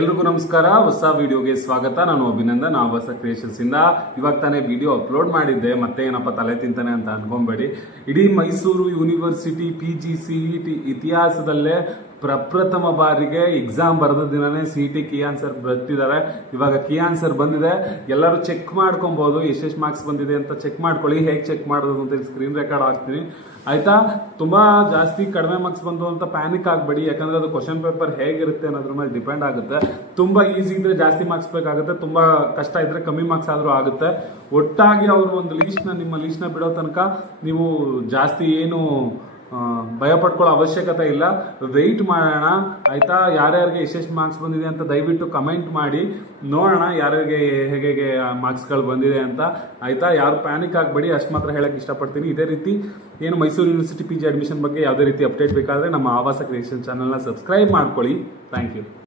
ಎಲ್ರಿಗೂ ನಮಸ್ಕಾರ. ಹೊಸ ವಿಡಿಯೋಗೆ ಸ್ವಾಗತ. ನಾನು ಅಭಿನಂದನ್, ಆವಾಸ ಕ್ರಿಯೇಷನ್ಸ್ ಇಂದ. ಇವಾಗ ತಾನೇ ವಿಡಿಯೋ ಅಪ್ಲೋಡ್ ಮಾಡಿದ್ದೆ, ಮತ್ತೆ ಏನಪ್ಪ ತಲೆ ತಿಂತಾನೆ ಅಂತ ಅನ್ಕೊಂಬೇಡಿ. ಇಡೀ ಮೈಸೂರು ಯೂನಿವರ್ಸಿಟಿ PGCET ಇತಿಹಾಸದಲ್ಲೇ ಪ್ರಪ್ರಥಮ ಬಾರಿಗೆ ಎಕ್ಸಾಮ್ ಬರೆದ ದಿನನೇ CET ಕೀ ಆನ್ಸರ್ ಬರ್ತಿದ್ದಾರೆ. ಇವಾಗ ಕೀ ಆನ್ಸರ್ ಬಂದಿದೆ, ಎಲ್ಲರೂ ಚೆಕ್ ಮಾಡ್ಕೊಬಹುದು. ಎಷ್ಟೆಷ್ಟು ಮಾರ್ಕ್ಸ್ ಬಂದಿದೆ ಅಂತ ಚೆಕ್ ಮಾಡ್ಕೊಳ್ಳಿ. ಹೇಗೆ ಚೆಕ್ ಮಾಡೋದು ಅಂತ ಸ್ಕ್ರೀನ್ ರೆಕಾರ್ಡ್ ಹಾಕ್ತೀನಿ, ಆಯ್ತಾ? ತುಂಬಾ ಜಾಸ್ತಿ ಕಡಿಮೆ ಮಾರ್ಕ್ಸ್ ಬಂತು ಅಂತ ಪ್ಯಾನಿಕ್ ಆಗಬೇಡಿ, ಯಾಕಂದ್ರೆ ಅದು ಕ್ವಶನ್ ಪೇಪರ್ ಹೇಗಿರುತ್ತೆ ಅನ್ನೋದ್ರ ಮೇಲೆ ಡಿಪೆಂಡ್ ಆಗುತ್ತೆ. ತುಂಬಾ ಈಸಿ ಇದ್ರೆ ಜಾಸ್ತಿ ಮಾರ್ಕ್ಸ್ ಬೇಕಾಗುತ್ತೆ, ತುಂಬಾ ಕಷ್ಟ ಇದ್ರೆ ಕಮ್ಮಿ ಮಾರ್ಕ್ಸ್ ಆದ್ರೂ ಆಗುತ್ತೆ. ಒಟ್ಟಾಗಿ ಅವರು ಒಂದು ನಿಮ್ಮ ಲೀಸ್ಟ್ ನ ಬಿಡೋ ತನಕ ನೀವು ಜಾಸ್ತಿ ಏನು ಭಯ ಪಡ್ಕೊಳ್ಳೋ ಅವಶ್ಯಕತೆ ಇಲ್ಲ. ವೆಯ್ಟ್ ಮಾಡೋಣ, ಆಯ್ತಾ? ಯಾರ್ಯಾರಿಗೆ ಎಷ್ಟೆಷ್ಟು ಮಾರ್ಕ್ಸ್ ಬಂದಿದೆ ಅಂತ ದಯವಿಟ್ಟು ಕಮೆಂಟ್ ಮಾಡಿ ನೋಡೋಣ, ಯಾರ್ಯಾರಿಗೆ ಹೇಗೆ ಮಾರ್ಕ್ಸ್ಗಳು ಬಂದಿದೆ ಅಂತ, ಆಯ್ತಾ? ಯಾರು ಪ್ಯಾನಿಕ್ ಆಗಬೇಡಿ, ಅಷ್ಟು ಮಾತ್ರ ಹೇಳಕ್ ಇಷ್ಟಪಡ್ತೀನಿ. ಇದೇ ರೀತಿ ಏನು ಮೈಸೂರು ಯೂನಿವರ್ಸಿಟಿ PG ಅಡ್ಮಿಷನ್ ಬಗ್ಗೆ ಯಾವುದೇ ರೀತಿ ಅಪ್ಡೇಟ್ ಬೇಕಾದ್ರೆ ನಮ್ಮ ಆವಾಸ ಕ್ರಿಯೇಷನ್ ಚಾನಲ್ನ ಸಬ್ಸ್ಕ್ರೈಬ್ ಮಾಡ್ಕೊಳ್ಳಿ. Thank you.